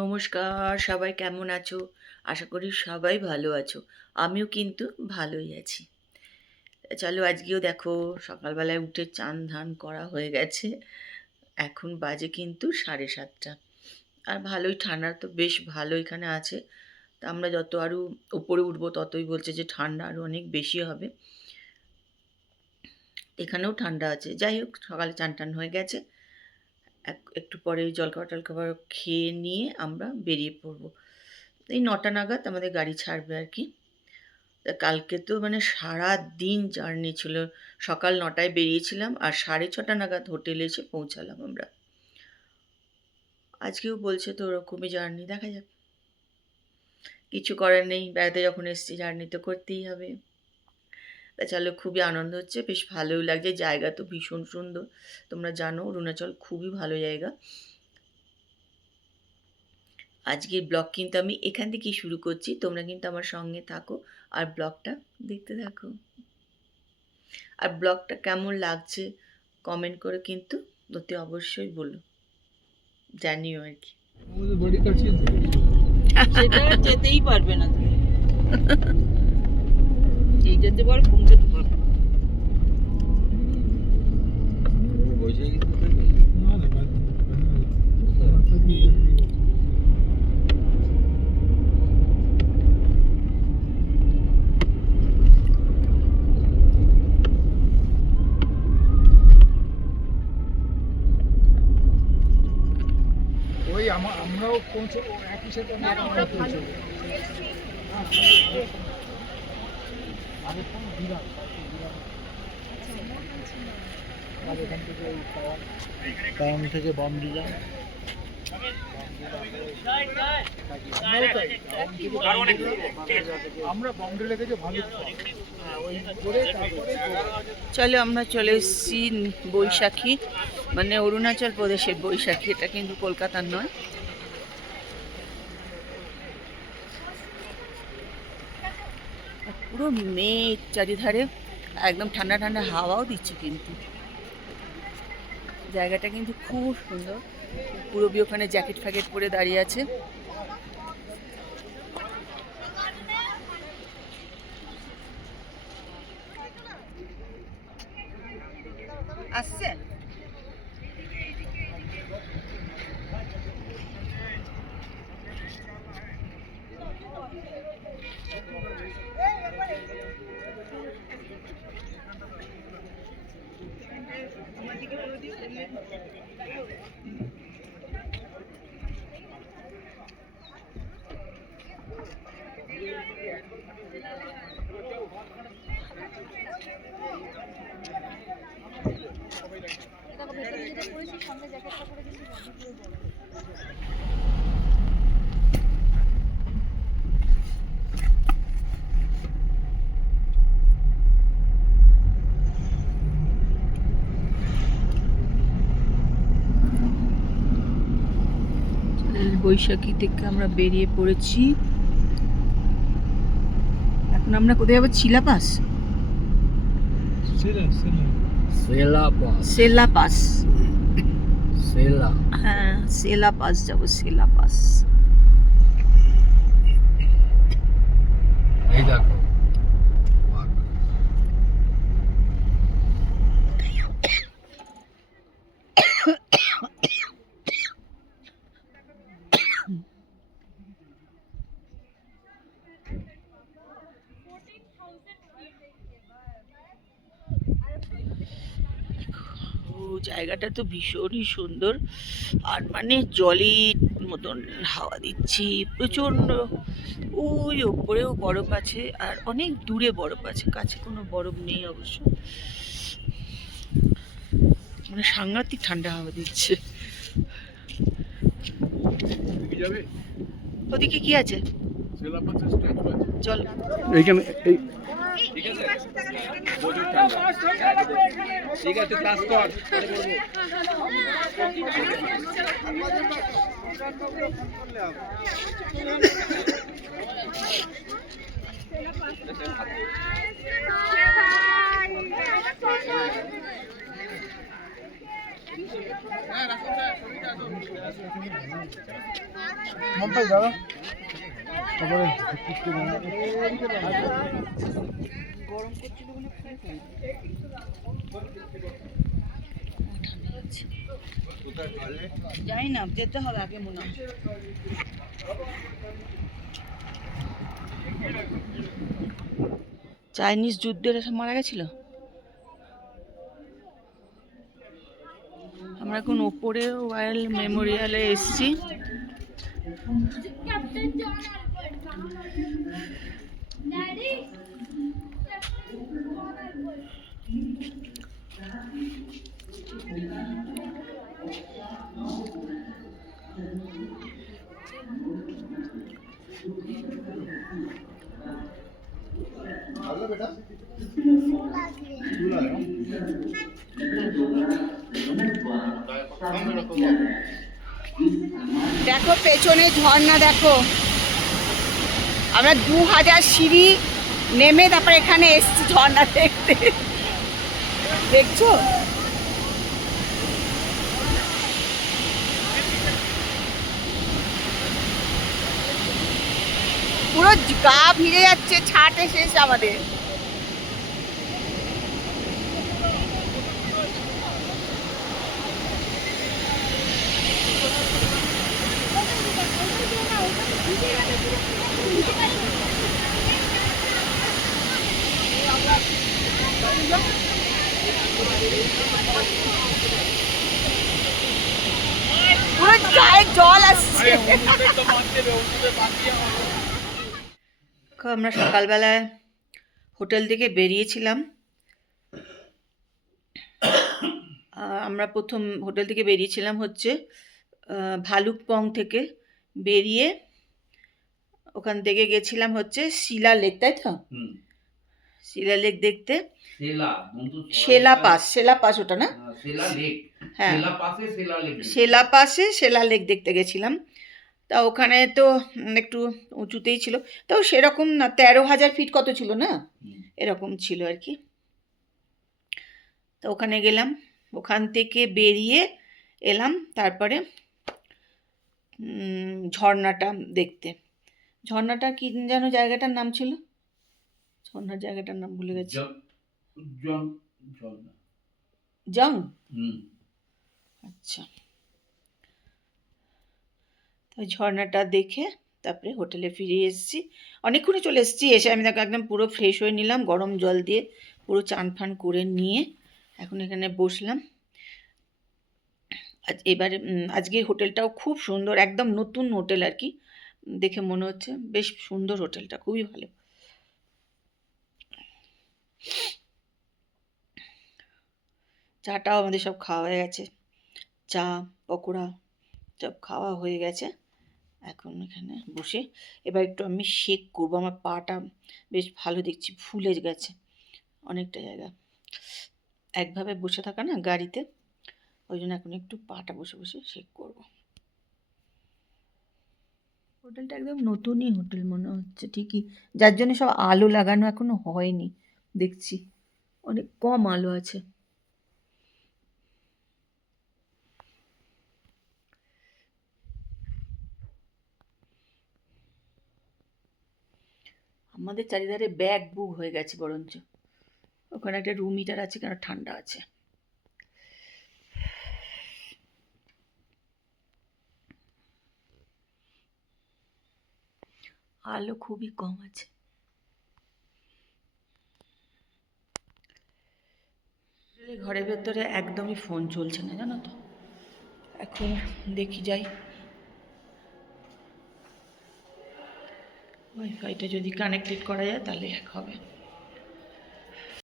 নমস্কার, সবাই কেমন আছো? আশা করি সবাই ভালো আছো। আমিও কিন্তু ভালোই আছি। চলো আজকেও দেখো সকালবেলায় উঠে চান ধান করা হয়ে গেছে। এখন বাজে কিন্তু 7:30। আর ভালোই ঠান্ডা তো বেশ ভালো এখানে আছে। তা আমরা যত আরও উপরে উঠবো ততই বলছে যে ঠান্ডা আরও অনেক বেশি হবে। এখানেও ঠান্ডা আছে। যাই হোক সকালে চান টান হয়ে গেছে। একটু পরে জলখাবার টলখাবার খেয়ে নিয়ে আমরা বেরিয়ে পড়বো। এই 9টা নাগাদ আমাদের গাড়ি ছাড়বে আর কি। তা কালকে তো মানে সারাদিন জার্নি ছিল। সকাল 9টায় বেরিয়েছিলাম আর 6:30 নাগাদ হোটেলে এসে পৌঁছালাম আমরা। আজকেও বলছে তো ওরকমই জার্নি, দেখা যাক। কিছু করার নেই, বেড়াতে যখন এসেছি জার্নি তো করতেই হবে। তা চলো, খুবই আনন্দ হচ্ছে, বেশ ভালোই লাগছে। জায়গা তো ভীষণ সুন্দর। তোমরা জানো অরুণাচল খুবই ভালো জায়গা। আজকের ব্লগ কিন্তু আমি এখান থেকেই শুরু করছি। তোমরা কিন্তু আমার সঙ্গে থাকো আর ব্লগটা দেখতে থাকো। আর ব্লগটা কেমন লাগছে কমেন্ট করে কিন্তু অতি অবশ্যই বলো, জানিও আর কি। আমাদের বাড়ি কাছে সেটা যেতেই পারবে না তুমি। এই যেতে পারো ঘুমতে পারবে। না না ওই আমরাও পৌঁছবো একই সাথে আমরা পৌঁছবো। এখান থেকে ওই টাউন থেকে বমডিলা আমরা বমডিলা থেকে ভালো ওই করে তারপরে চলো আমরা চলে এসেছি বৈশাখী, মানে অরুণাচল প্রদেশের বৈশাখী। এটা কিন্তু কলকাতার নয়। পুরো মেঘ চারিধারে, একদম ঠান্ডা ঠান্ডা হাওয়াও দিচ্ছে কিন্তু। জায়গাটা কিন্তু খুব সুন্দর। পুরবী ওখানে জ্যাকেট ফ্যাকেট পরে দাঁড়িয়ে আছে। আসছে বৈশাখী থেকে আমরা বেরিয়ে পড়েছি। এখন আমরা কোথায় যাবো? চিলাপাস, সেলা পাস। হ্যাঁ, সেলা পাস যাবো, সেলা পাস। এই দেখো জায়গাটা তো ভীষণই সুন্দর। আর মানে জলের মতন হাওয়া দিচ্ছি প্রচণ্ড। ওই ওপরেও বরফ আছে আর অনেক দূরে বরফ আছে, কাছে কোনো বরফ নেই অবশ্য। মানে সাংঘাতিক ঠান্ডা হাওয়া দিচ্ছে। ওদিকে কি আছে? চল এইখানে এই ঠিক আছে, ক্লাস কর। মমতাজ দাদা তারপরে গরম করছিল বলে যাই না, যেতে হবে আগে মনে হয়। চাইনিজ যুদ্ধের সব মারা গেছিল। আমরা এখন ওপরে ওয়ার মেমোরিয়ালে এসেছি। দেখো পেছনে ঝর্ণা, দেখো আমরা 2000 সিঁড়ি নেমে তারপর এখানে এসেছি ঝর্ণা দেখতে, দেখছো? পুরো গা ভিজে যাচ্ছে, ছাটে শেষ আমাদের। পুরো গায়ে জল আসছে। আমরা সকালবেলায় হোটেল থেকে বেরিয়েছিলাম। আমরা প্রথম হোটেল থেকে বেরিয়েছিলাম হচ্ছে ভালুকপং থেকে। বেরিয়ে ওখান থেকে গেছিলাম হচ্ছে শিলা লেক, তাই তো? শিলা লেক দেখতে। সেলা পাস ওটা না? হ্যাঁ, সেলা পাসে সেলা লেক দেখতে গেছিলাম। তা ওখানে তো একটু উঁচুতেই ছিল, তাও সেরকম না, 13,000 ফিট কত ছিল না, এরকম ছিল আর কি। তো ওখানে গেলাম, ওখান থেকে বেরিয়ে এলাম তারপরে ঝর্ণাটা দেখতে। ঝর্ণাটা কি যেন জায়গাটার নাম ছিল, ঝর্ণার জায়গাটার নাম ভুলে গেছি। জং। আচ্ছা, ওই ঝর্ণাটা দেখে তারপরে হোটেলে ফিরে এসেছি। অনেকক্ষণে চলে এসেছি। এসে আমি তাকে একদম পুরো ফ্রেশ হয়ে নিলাম, গরম জল দিয়ে পুরো চান ফান করে নিয়ে এখন এখানে বসলাম। এবারে আজকের হোটেলটাও খুব সুন্দর, একদম নতুন হোটেল আর কি, দেখে মনে হচ্ছে বেশ সুন্দর হোটেলটা, খুবই ভালো। চাটাও আমাদের সব খাওয়া হয়ে গেছে, চা পকোড়া সব খাওয়া হয়ে গেছে। এখন এখানে বসে এবার একটু আমি শেক করবো। আমার পাটা বেশ ভালো দেখছি ফুলে গেছে অনেকটা জায়গা, একভাবে বসে থাকা না গাড়িতে, ওই জন্য এখন একটু পাটা বসে বসে শেক করব। হোটেলটা একদম নতুনই হোটেল মনে হচ্ছে ঠিকই, যার জন্য সব আলো লাগানো এখনো হয়নি, দেখছি অনেক কম আলো আছে। আমাদের চারিধারে ব্যাগ বুক হয়ে গেছে, বরঞ্চ ওখানে একটা রুম হিটার আছে, কেন ঠান্ডা আছে। আলো খুবই কম আছে। ঘরের ভেতরে একদমই ফোন চলছে না, জানো তো। এখন দেখি যাই, ওয়াইফাইটা যদি কানেক্টেড করা যায় তাহলে এক হবে।